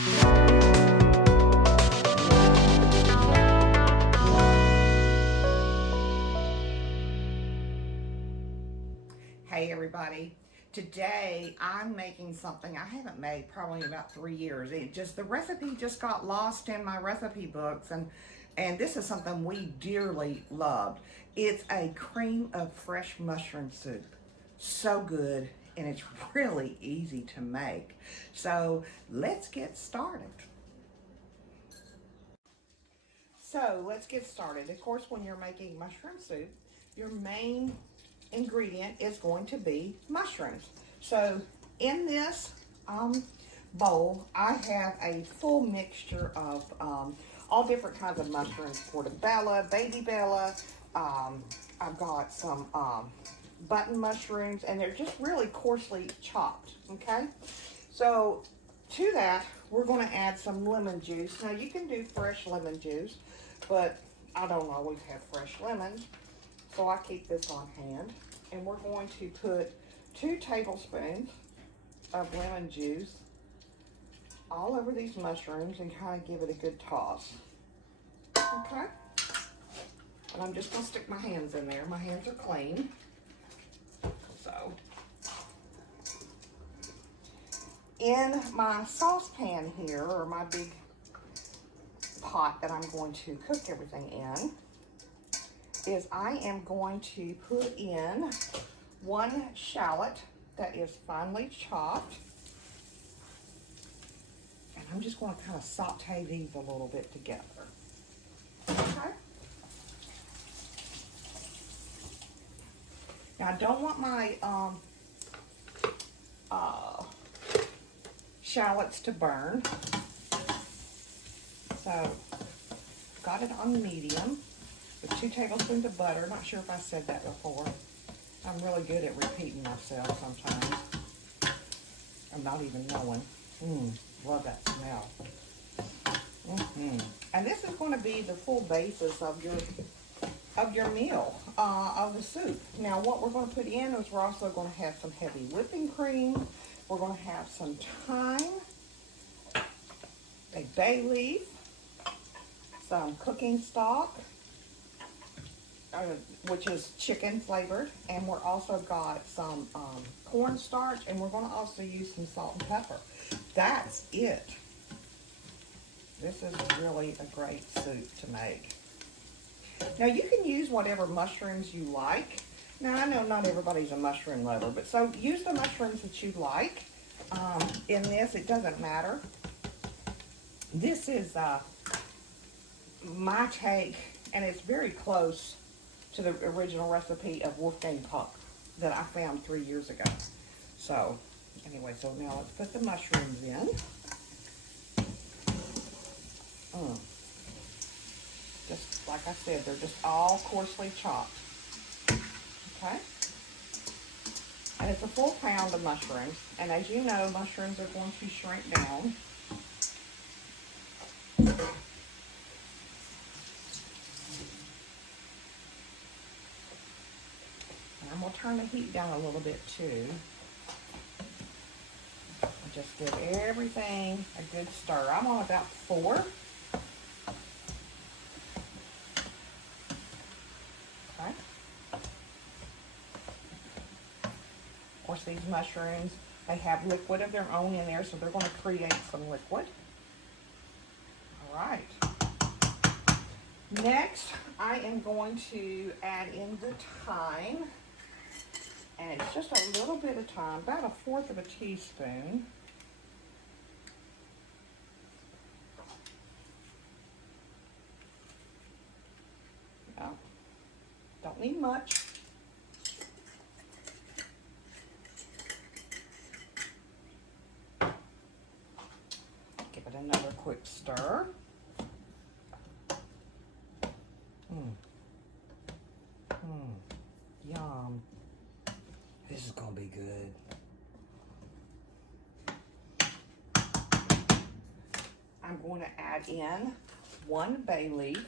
Hey everybody, today I'm making something I haven't made probably in about 3 years. The recipe just got lost in my recipe books, and this is something we dearly loved. It's a cream of fresh mushroom soup. So good, and it's really easy to make. So let's get started. Of course, when you're making mushroom soup, your main ingredient is going to be mushrooms. So in this bowl, I have a full mixture of all different kinds of mushrooms: portobello, baby bella. I've got some button mushrooms, and they're just really coarsely chopped. Okay, so to that, we're going to add some lemon juice. Now, you can do fresh lemon juice, but I don't always have fresh lemons, so I keep this on hand. And we're going to put 2 tablespoons of lemon juice all over these mushrooms and kind of give it a good toss. Okay? And I'm just going to stick my hands in there. My hands are clean. So, in my saucepan here, or my big pot that I'm going to cook everything in, is I am going to put in 1 shallot that is finely chopped. And I'm just going to kind of saute these a little bit together. Okay. Now, I don't want my shallots to burn. So, got it on medium with 2 tablespoons of butter. Not sure if I said that before. I'm really good at repeating myself sometimes. I'm not even knowing. Love that smell. And this is going to be the full basis of your meal, of the soup. Now, what we're going to put in is we're also going to have some heavy whipping cream. We're going to have some thyme, a bay leaf, some cooking stock, which is chicken flavored, and we're also got some cornstarch, and we're going to also use some salt and pepper. That's it. This is really a great soup to make. Now, you can use whatever mushrooms you like. Now, I know not everybody's a mushroom lover, but so use the mushrooms that you like. In this, it doesn't matter. This is my take, and it's very close to the original recipe of Wolfgang Puck that I found 3 years ago. So, anyway, so now let's put the mushrooms in. Just like I said, they're just all coarsely chopped. Okay? And it's a full pound of mushrooms. And as you know, mushrooms are going to shrink down. And we'll turn the heat down a little bit too. And just give everything a good stir. I'm on about 4. Okay. Of course, these mushrooms, they have liquid of their own in there, so they're going to create some liquid. All right. Next, I am going to add in the thyme. And it's just a little bit of thyme, about 1/4 of a teaspoon. No, don't need much. Give it another quick stir. Yum. This is gonna be good. I'm going to add in 1 bay leaf.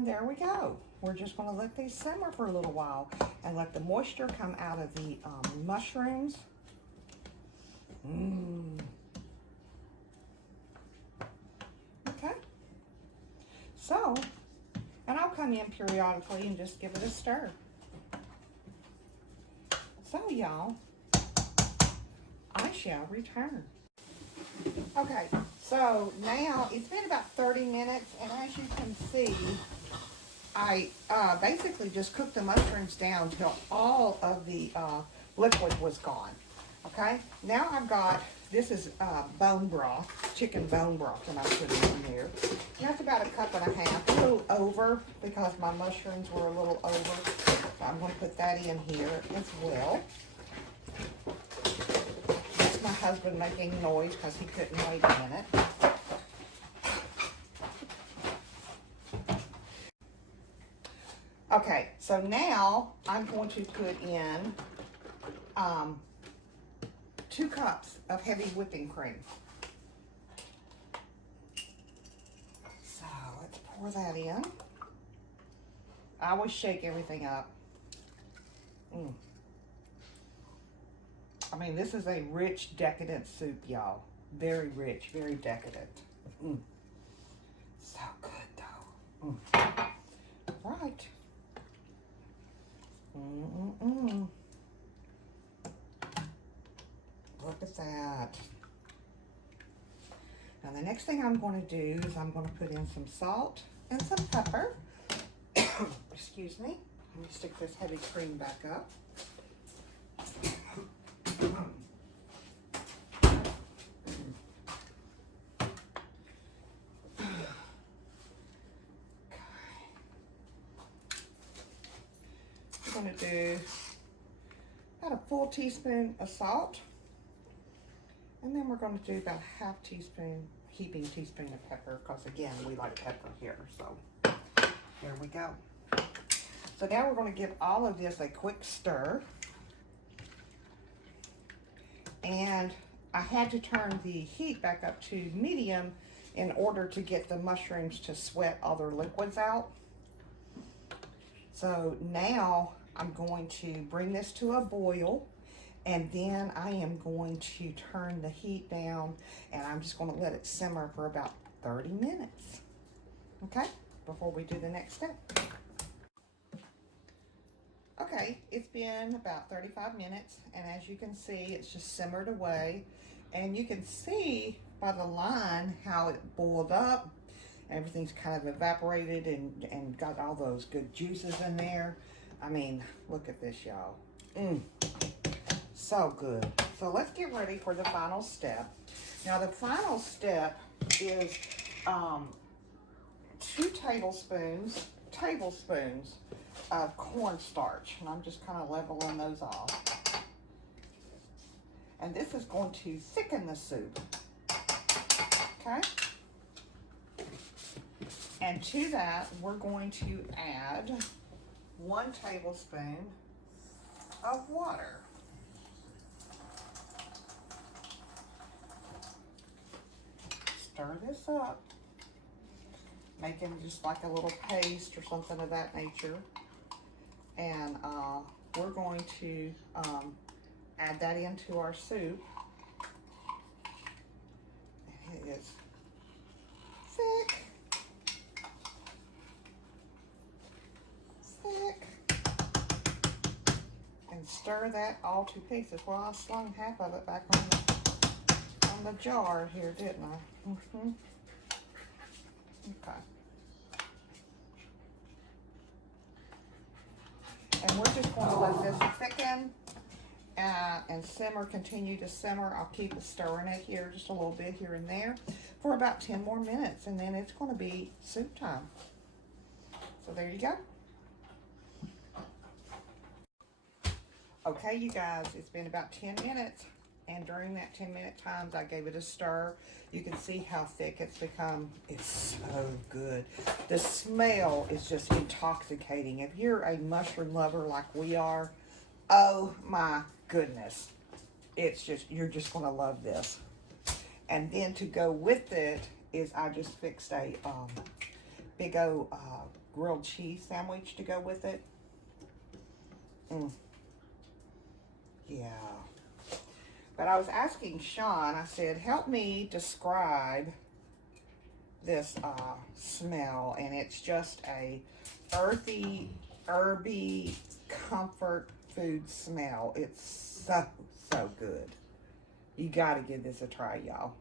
And there we go. We're just going to let these simmer for a little while and let the moisture come out of the mushrooms. Okay. So, and I'll come in periodically and just give it a stir. So, y'all, I shall return. Okay, so now it's been about 30 minutes, and as you can see, I basically just cooked the mushrooms down till all of the liquid was gone. Okay, now I've got, this is bone broth, chicken bone broth that I'm putting in here. And that's about a cup and a half, a little over because my mushrooms were a little over. So I'm going to put that in here as well. That's my husband making noise because he couldn't wait a minute. Okay, so now I'm going to put in 2 cups of heavy whipping cream. So let's pour that in. I always shake everything up. I mean, this is a rich, decadent soup, y'all. Very rich, very decadent. So good, though. Right. Look at that. Now the next thing I'm going to do is I'm going to put in some salt and some pepper. Excuse me. Let me stick this heavy cream back up. I'm going to do about a full teaspoon of salt. And then we're going to do about a half teaspoon, heaping teaspoon of pepper, because again, we like pepper here. So there we go. So now we're going to give all of this a quick stir. And I had to turn the heat back up to medium in order to get the mushrooms to sweat all their liquids out. So now I'm going to bring this to a boil, and then I am going to turn the heat down, and I'm just going to let it simmer for about 30 minutes, okay, before we do the next step. Okay, it's been about 35 minutes, and as you can see, it's just simmered away, and you can see by the line how it boiled up. Everything's kind of evaporated and got all those good juices in there. I mean, look at this, y'all. So good. So let's get ready for the final step. Now the final step is 2 tablespoons of cornstarch, and I'm just kind of leveling those off. And this is going to thicken the soup. Okay? And to that, we're going to add 1 tablespoon of water. Stir this up, making just like a little paste or something of that nature. And we're going to add that into our soup. And it is thick. And stir that all to pieces. Well, I slung half of it back on the jar here, didn't I? Okay. And we're just going to let this thicken and simmer, continue to simmer. I'll keep stirring it here just a little bit here and there for about 10 more minutes, and then it's going to be soup time. So there you go. Okay, you guys, it's been about 10 minutes, and during that 10-minute time, I gave it a stir. You can see how thick it's become. It's so good. The smell is just intoxicating. If you're a mushroom lover like we are, oh my goodness. It's just, you're just going to love this. And then to go with it is I just fixed a big old grilled cheese sandwich to go with it. Yeah. But I was asking Sean, I said, help me describe this smell. And it's just a earthy, herby, comfort food smell. It's so, so good. You got to give this a try, y'all.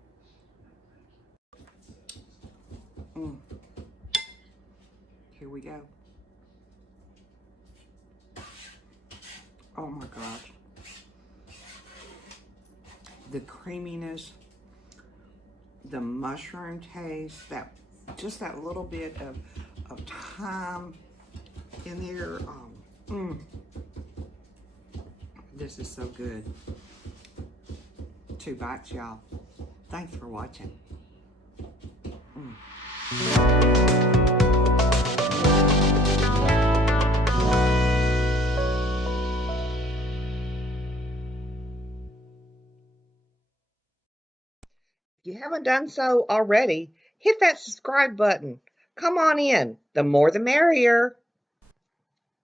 Here we go. Oh my gosh. The creaminess, the mushroom taste, that just that little bit of thyme in there. This is so good. 2 bites, y'all. Thanks for watching. If you haven't done so already, hit that subscribe button. Come on in. The more the merrier.